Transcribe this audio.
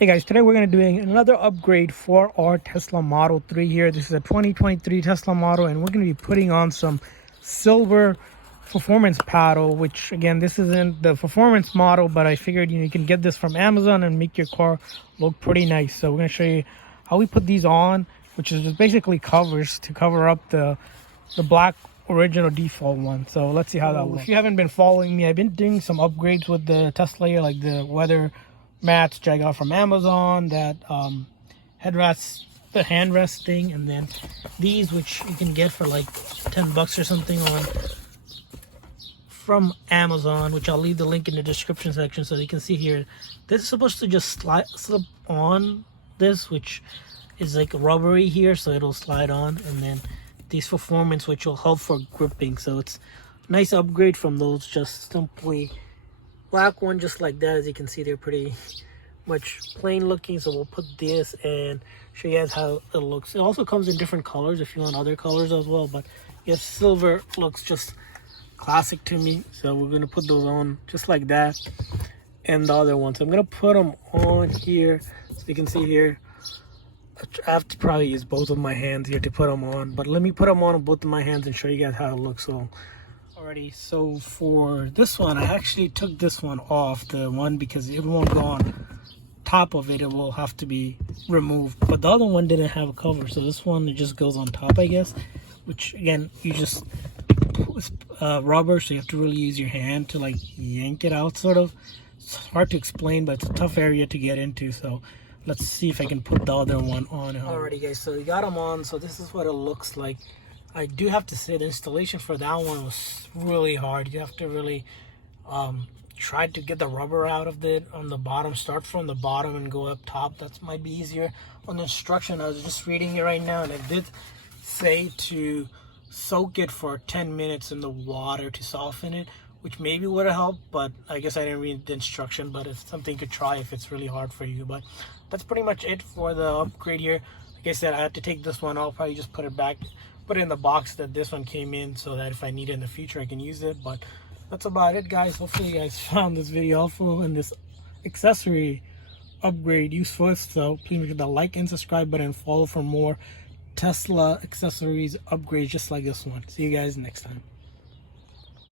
Hey guys, today we're going to be doing another upgrade for our Tesla Model 3 here. This is a 2023 Tesla model, and we're going to be putting on some silver performance paddle, which again, this isn't the performance model, but I figured you can get this from Amazon and make your car look pretty nice. So we're going to show you how we put these on, which is just basically covers to cover up the black original default one. So let's see how that looks. If you haven't been following me, I've been doing some upgrades with the Tesla here, like the weather mats which I got from Amazon, that headrest, the handrest thing, and then these which you can get for like 10 bucks or something on from Amazon, which I'll leave the link in the description section so you can see here. This is supposed to just slip on this, which is like rubbery here, so it'll slide on, and then these performance which will help for gripping. So it's a nice upgrade from those just simply black one, just like that. As you can see, they're pretty much plain looking, so we'll put this and show you guys how it looks. It also comes in different colors if you want other colors as well, but yes, silver looks just classic to me, so we're going to put those on just like that. And the other ones, I'm going to put them on here so you can see here. I have to probably use both of my hands here to put them on, but let me put them on both of my hands and show you guys how it looks. So alrighty, so for this one, I actually took this one off, the one, because it won't go on top of it. It will have to be removed, but the other one didn't have a cover, so this one, it just goes on top, I guess, which again, you just rubber, so you have to really use your hand to like yank it out, sort of. It's hard to explain, but it's a tough area to get into, so let's see if I can put the other one on. Alrighty guys, so we got them on, so this is what it looks like. I do have to say the installation for that one was really hard. You have to really try to get the rubber out of it on the bottom. Start from the bottom and go up top. That might be easier. On the instruction, I was just reading it right now, and it did say to soak it for 10 minutes in the water to soften it, which maybe would have helped, but I guess I didn't read the instruction. But it's something to try if it's really hard for you. But that's pretty much it for the upgrade here. Like I said, I had to take this one. I'll probably just put it back, put it in the box that this one came in, so that if I need it in the future I can use it. But that's about it, guys. Hopefully you guys found this video helpful and this accessory upgrade useful. So please hit the like and subscribe button and follow for more Tesla accessories upgrades just like this one. See you guys next time.